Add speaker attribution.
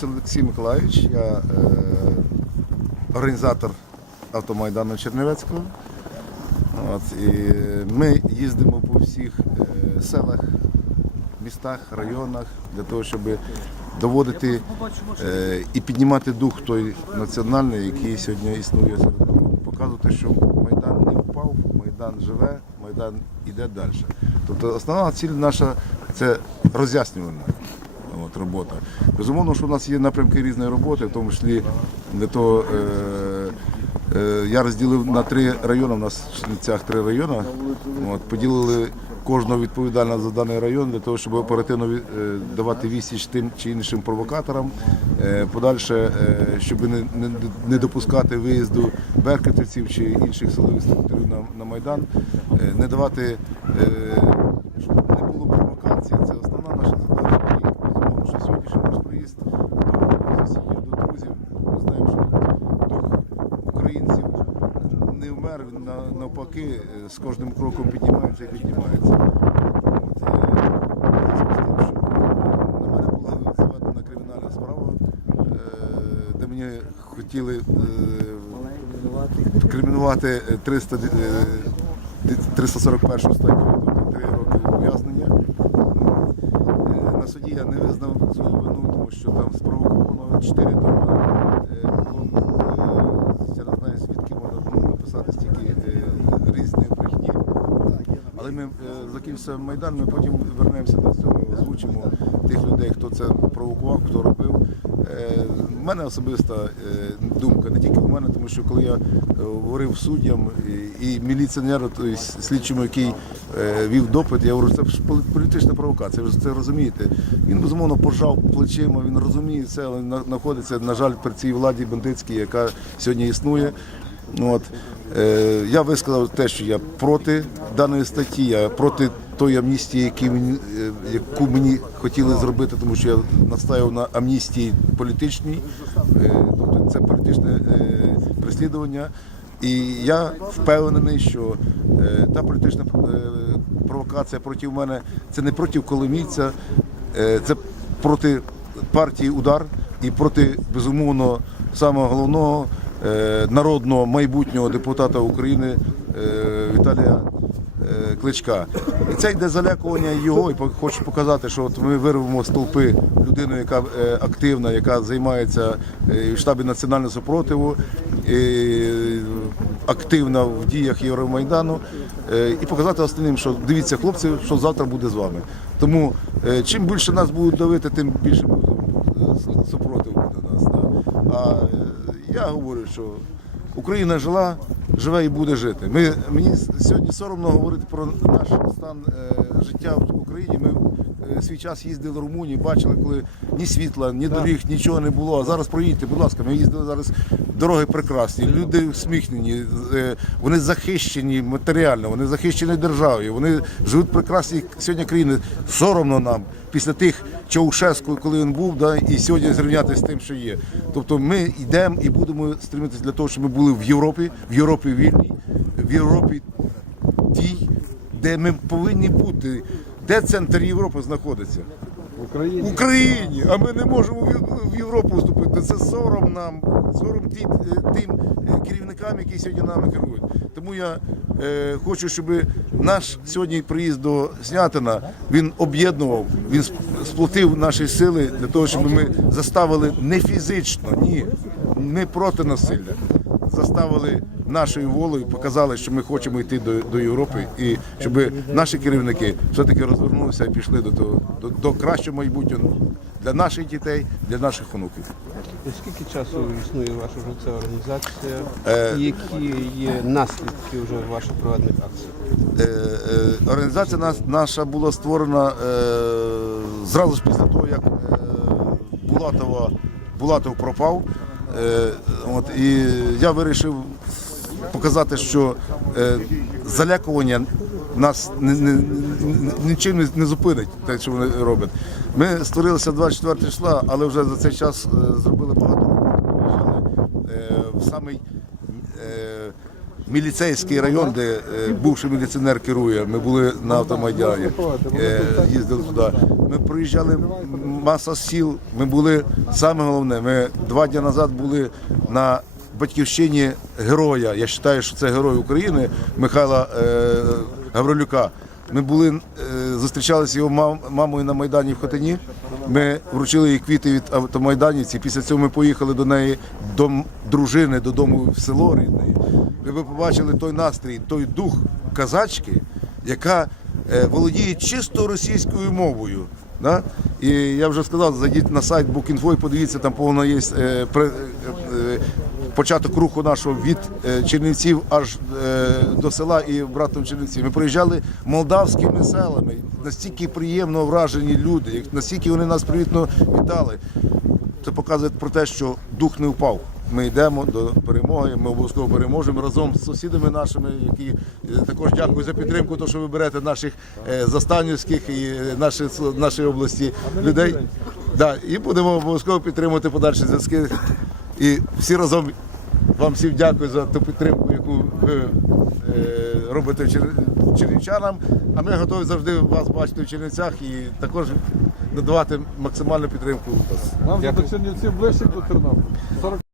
Speaker 1: Це Олексій Миколаївич, я е, організатор автомайдану Чернівецького. От, і ми їздимо по всіх е, селах, містах, районах для того, щоб доводити е, і піднімати дух той національний, який сьогодні існує серед народу. Показувати, що Майдан не впав, Майдан живе, Майдан іде далі. Тобто основна ціль наша це роз'яснювальна от, робота. Безумовно, що у нас є напрямки різної роботи, в тому числі для того. Е, Е, Я розділив на три райони. У нас в Чернівцях три райони. От, поділили кожного відповідального за даний район для того, щоб оперативно е, давати відсіч тим чи іншим провокаторам. Е, Подальше, щоб не, не, не допускати виїзду беркутівців чи інших силових структурів на, на Майдан, не давати, щоб не було провокацій. Це основна наша задача. І безумовно, що наш приїзд до сусідів, до друзів. Ми знаємо, що дух українців не вмер, навпаки е, з кожним кроком піднімається і піднімається. Е, на мене була заведена кримінальна справа, е, де мені хотіли кримінувати е, 300, е, 341 статтю, тобто 3 роки ув'язнення. Я не визнав свою вину, тому що там спровоковано 4 дома. Е, було, е, Я не знаю, звідки можна було написати стільки е, різних брехні. Але ми закінчимо Майдан, ми потім вернемося до цього, озвучимо тих людей, хто це провокував, хто робив. Е, У мене особиста е, думка, не тільки у мене, тому що коли я е, говорив суддям і, міліціонеру, тобто слідчому, який е, вів допит, я говорю, це політична провокація, ви ж це розумієте. Він безумовно пожав плечима, він розуміє це, але знаходиться, на жаль, при цій владі бандитській, яка сьогодні існує. От. Е, я висказав те, що я проти даної статті, я проти тої амністії, е, яку мені хотіли зробити, тому що я настаював на амністії політичній, е, тобто це політичне е, переслідування. І я впевнений, що та політична провокація проти мене це не проти коломійця, це проти партії удар і проти безумовно самого головного народного майбутнього депутата України Віталія Кличка. І це йде залякування його, і хочу показати, що от ми вирвемо з толпи людину, яка е, активна, яка займається е, в штабі національного супротиву, е, активна в діях Євромайдану, е, і показати остальним, що дивіться, хлопці, що завтра буде з вами. Тому е, чим більше нас будуть давити, тим більше буде е, супротив буде нас. А е, я говорю, що Україна жила, живе і буде жити. Ми, мені сьогодні соромно говорити про наш стан е, життя в Україні. Ми свій час їздили в Румунії, бачили, коли ні світла, ні доріг, нічого не було. А зараз проїдьте, будь ласка, ми їздили зараз. Дороги прекрасні, люди всміхнені, е, вони захищені матеріально, вони захищені державою, вони живуть в прекрасній сьогодні країни. Соромно нам після тих Чаушеску, коли він був, да, і сьогодні зрівнятися з тим, що є. Тобто ми йдемо і будемо стремитися для того, щоб ми були в Європі, в Європі вільній, в Європі тій, де ми повинні бути. Де центр Європи знаходиться? В Україні. В Україні, а ми не можемо в- Європу вступити. Це сором нам, сором ті, е, тим е, керівникам, які сьогодні нами керують. Тому я е, хочу, щоб наш сьогодні приїзд до Снятина він об'єднував, він сплотив наші сили для того, щоб ми заставили не фізично, ні, не проти насилля. Заставили нашою волею, показали, що ми хочемо йти до, до Європи, і щоб наші керівники все-таки розвернулися і пішли до того до, до кращого майбутнього для наших дітей, для наших онуків.
Speaker 2: Скільки часу існує ваша вже ця організація? Е, які є наслідки вже ваших проведених акцій? Е,
Speaker 1: е, Організація нас, наша була створена е, зразу ж після того, як е, Булатова, Булатов пропав. Е, от, і я вирішив показати, що е, залякування нас не, нічим не, зупинить, те, що вони роблять. Ми створилися 24 числа, але вже за цей час е, зробили багато роботи. Е, в самий міліцейський район, де бувший міліціонер керує. Ми були на автомайдані, їздили туди. Ми проїжджали маса сіл. Ми були саме головне. Ми два дні назад були на батьківщині героя. Я вважаю, що це герой України Михайла е, Гаврилюка. Ми були, е, зустрічалися його мам- мамою на Майдані в Хотині. Ми вручили їй квіти від автомайданівців. Після цього ми поїхали до неї, до дружини, додому в село рідне. Ви б побачили той настрій, той дух казачки, яка е, володіє чисто російською мовою. Да? І я вже сказав, зайдіть на сайт Bookinfo і подивіться, там повно є е, е, е, початок руху нашого від е, Чернівців аж е, до села і братом Чернівців. Ми проїжджали молдавськими селами. Настільки приємно вражені люди, настільки вони нас привітно вітали. Це показує про те, що дух не впав. Ми йдемо до перемоги, ми обов'язково переможемо разом з сусідами нашими, які е, також дякую за підтримку, то що ви берете наших е, застанівських і е, наші, нашої області людей. Да, і будемо обов'язково підтримувати подальші зв'язки. І всі разом вам всім дякую за ту підтримку, яку ви робите чер- чернівчанам. А ми готові завжди вас бачити в Чернівцях і також надавати максимальну підтримку.
Speaker 3: Нам до Чернівців ближче до Тернополя. 40